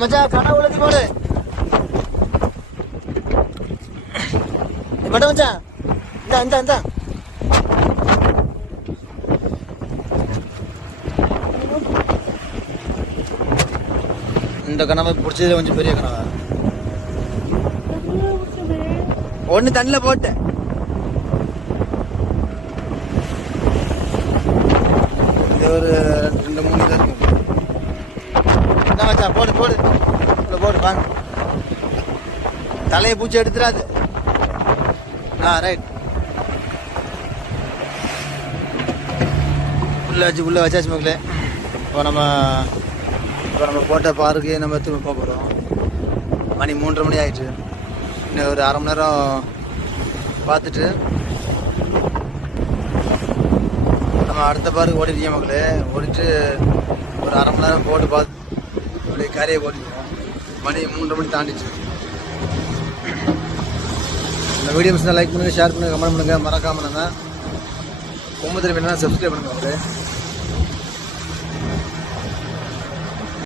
மச்சான் கடை உலகி போடு பட்ட மச்சான் இந்த இந்த கனவை பிடிச்சதுல கொஞ்சம் பெரிய கனவா ஒன்று தண்ணியில் போட்டேன் இது ஒரு 2-3 தான் இருக்கும் என்ன மச்சான் போடு போடு வாங்க தலையை பூச்சி எடுத்துடாது ரைட் உள்ளே வச்சாச்சு மக்களே இப்போ நம்ம போட்ட பாருக்கு நம்ம திரும்ப போக போகிறோம் மணி 3:30 மணி ஆயிடுச்சு இன்னும் ஒரு அரை மணி நேரம் பார்த்துட்டு நம்ம அடுத்த பாருக்கு ஓடிட்டோம் மக்களே ஓடிட்டு ஒரு அரை மணி நேரம் போட்டு பார்த்து அப்படியே கரையை ஓட்டிடுவோம் மணி 3:30 மணி தாண்டிச்சு இந்த வீடியோ மிஸ்னா லைக் பண்ணுங்கள் ஷேர் பண்ணுங்கள் கமெண்ட் பண்ணுங்கள் மறக்காமல் நம்ம 9 சப்ஸ்கிரைப் பண்ணுங்கள் மக்களே